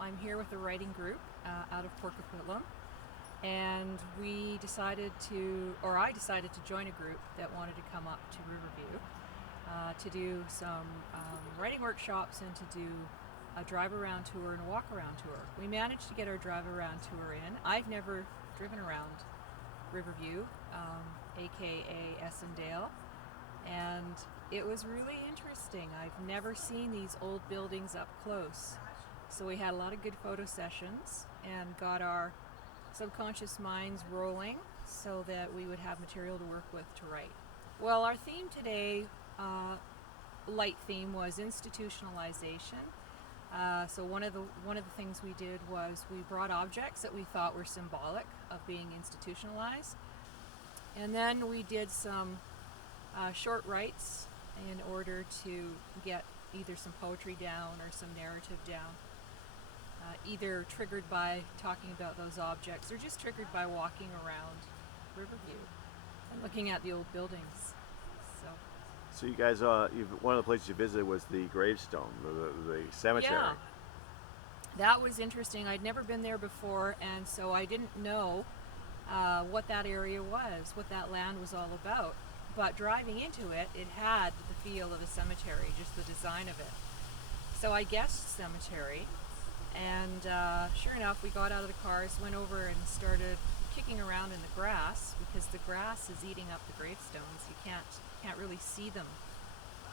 I'm here with a writing group out of Port Coquitlam, and I decided to join a group that wanted to come up to Riverview to do some writing workshops and to do a drive around tour and a walk around tour. We managed to get our drive around tour in. I've never driven around Riverview, aka Essendale, and it was really interesting. I've never seen these old buildings up close. So we had a lot of good photo sessions and got our subconscious minds rolling so that we would have material to work with to write. Well, our theme today, light theme, was institutionalization. So one of the things we did was we brought objects that we thought were symbolic of being institutionalized, and then we did some short writes in order to get either some poetry down or some narrative down, either triggered by talking about those objects or just triggered by walking around Riverview and looking at the old buildings. So you guys, one of the places you visited was the gravestone, the cemetery. Yeah, that was interesting. I'd never been there before, and so I didn't know what that area was, what that land was all about. But driving into it, it had the feel of a cemetery, just the design of it. So I guessed cemetery, and sure enough, we got out of the cars, went over and started kicking around in the grass, because the grass is eating up the gravestones. You can't really see them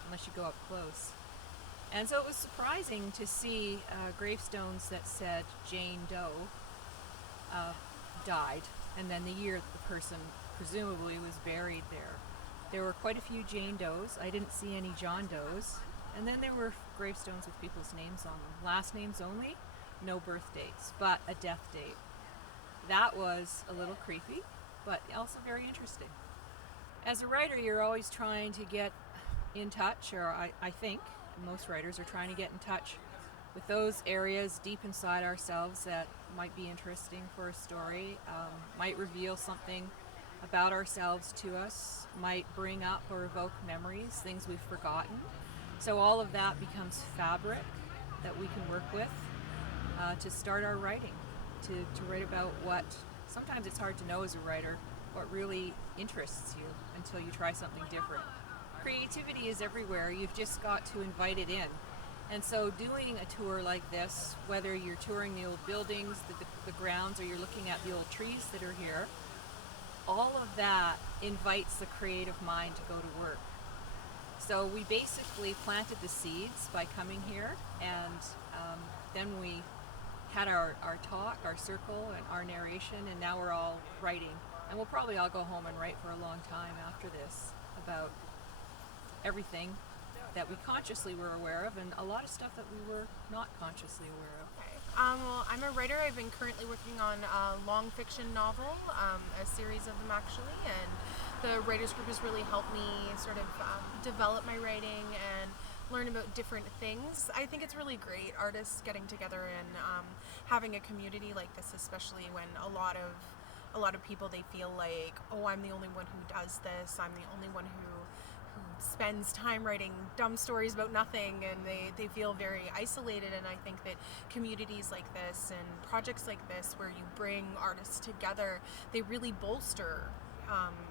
unless you go up close. And so it was surprising to see gravestones that said Jane Doe died, and then the year that the person presumably was buried there. There were quite a few Jane Does. I didn't see any John Does. And then there were gravestones with people's names on them. Last names only, no birth dates, but a death date. That was a little creepy, but also very interesting. As a writer, you're always trying to get in touch, or I think most writers are trying to get in touch with those areas deep inside ourselves that might be interesting for a story, might reveal something about ourselves to us, might bring up or evoke memories, things we've forgotten. So all of that becomes fabric that we can work with to start our writing, to write about what, sometimes it's hard to know as a writer, what really interests you until you try something different. Creativity is everywhere, you've just got to invite it in. And so doing a tour like this, whether you're touring the old buildings, the grounds, or you're looking at the old trees that are here, all of that invites the creative mind to go to work. So we basically planted the seeds by coming here, and then we had our talk, our circle, and our narration, and now we're all writing. And we'll probably all go home and write for a long time after this about everything that we consciously were aware of, and a lot of stuff that we were not consciously aware of. Well, I'm a writer. I've been currently working on a long fiction novel, a series of them actually, and the writers group has really helped me sort of develop my writing and learn about different things. I think it's really great, artists getting together and having a community like this, especially when a lot of people, they feel like, oh, I'm the only one who does this, I'm the only one who spends time writing dumb stories about nothing, and they feel very isolated. And I think that communities like this and projects like this, where you bring artists together, they really bolster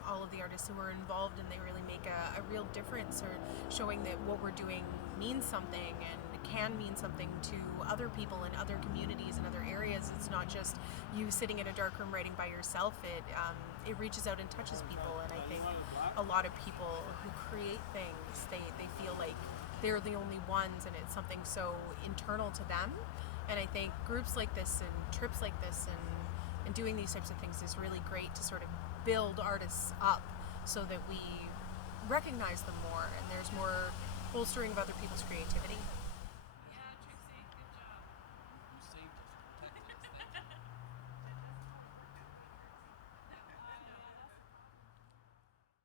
all of the artists who are involved, and they really make a real difference, or showing that what we're doing means something and can mean something to other people in other communities and other areas. It's not just you sitting in a dark room writing by yourself. It reaches out and touches people, and I think a lot of people who create things, they feel like they're the only ones, and it's something so internal to them. And I think groups like this and trips like this and doing these types of things is really great to sort of build artists up so that we recognize them more, and there's more bolstering of other people's creativity.